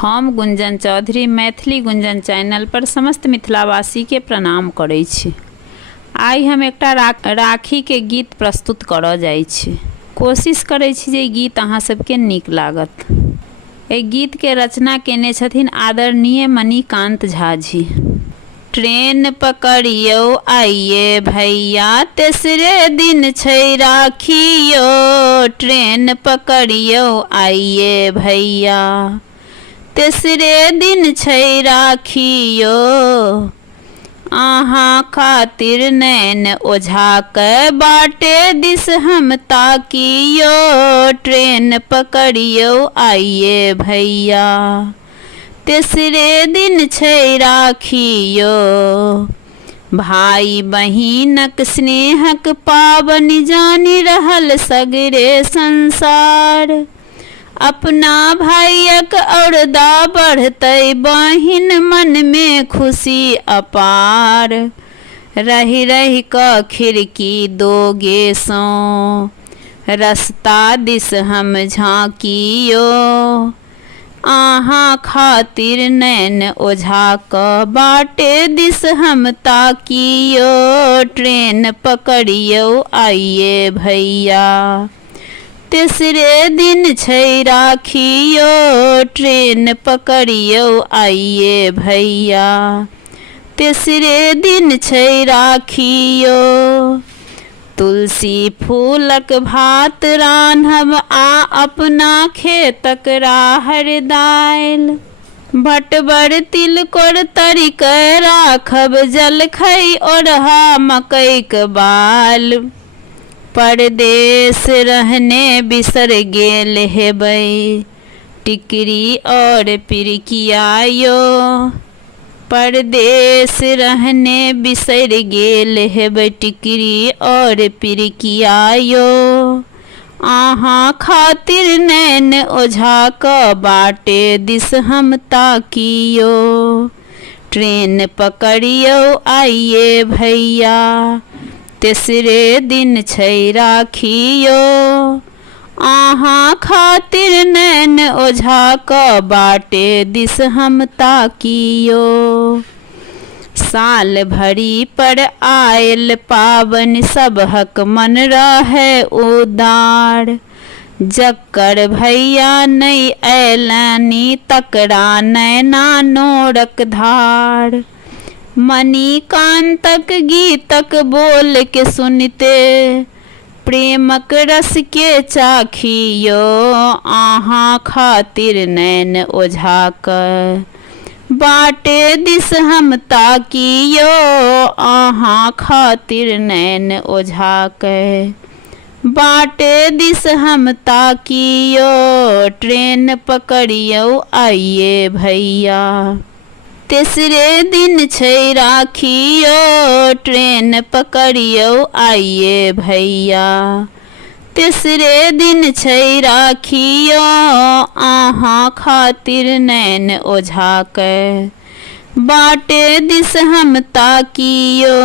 हम गुंजन चौधरी मैथिली गुंजन चैनल पर समस्त मिथिलावासी के प्रणाम करै छी। आइ हम एकटा राखी के गीत प्रस्तुत करऽ जाइ छी। कोशिश करै छी जे गीत अहाँ सबके नीक लागत। एहि गीत के रचना केने छथिन आदरणीय मणिकांत झा जी। ट्रेन पकड़ियो आइये भैया, तेसरे दिन छै राखी यो। ट्रेन पकड़ियो आइये भैया, तेसरे दिन छै राखी यो। अहाँ खातिर नैन ओझा के बाटे दिस हम ताकियो। ट्रेन पकड़ियो आइये भैया, तेसरे दिन छै राखी यो। भाई बहिनक स्नेहक पाबनि जानि रहल सगरे संसार। अपना भाइयक औरदा बढ़तै बहिन, मन में खुशी अपार। रहि रहि कऽ खिड़की दोगे सो, रस्ता दिस हम झाँकियो। अहाँ खातिर नैन ओझा कऽ बाटे दिस हम ताकियो। ट्रेन पकड़ियो आइये भैया, तेसरे दिन छै राखी यो। ट्रेन पकड़ियो आइये भैया, तेसरे दिन छै राखी यो। तुलसी फूलक भात रान्हब आ अपना खेतक राहर दालि। भटबर तिलकोर तरिक राखब, जलखै ओढ़ा मकैक बाल। परदेश रहने बिसर गेल हेबै, टिकरी और पिरिकिया यो। परदेश रहने बिसर गेल हेबै, टिकरी और पिरिकिया यो। अहाँ खातिर नैन ओझा क बाटे दिस हम ताकियो। ट्रेन पकड़ियो आइये भैया, तेसरे दिन छै राखी यो। अहाँ खातिर नैन ओझा क बाटे दिस हम ताकियो। साल भरी पर आयल पाबनि, सबहक मन रहे उदार। जकर भैया नहीं ऐलनि, तकरा नैना नोरक धार। मणिकांतक गीतक बोल के सुनते, प्रेमक रस के चाखियो। अहाँ खातिर नैन ओझा क बाटे दिस हम ताकियो। अहाँ खातिर नैन ओझा के बाटे दिस हम ताकियो। ट्रेन पकड़ियो आइये भैया, तेसरे दिन छै राखी यो। ट्रेन पकड़ियो आइये भैया, तेसरे दिन छै राखी यो। अहाँ खातिर नैन ओझा के बाटे दिस हम ताकियो।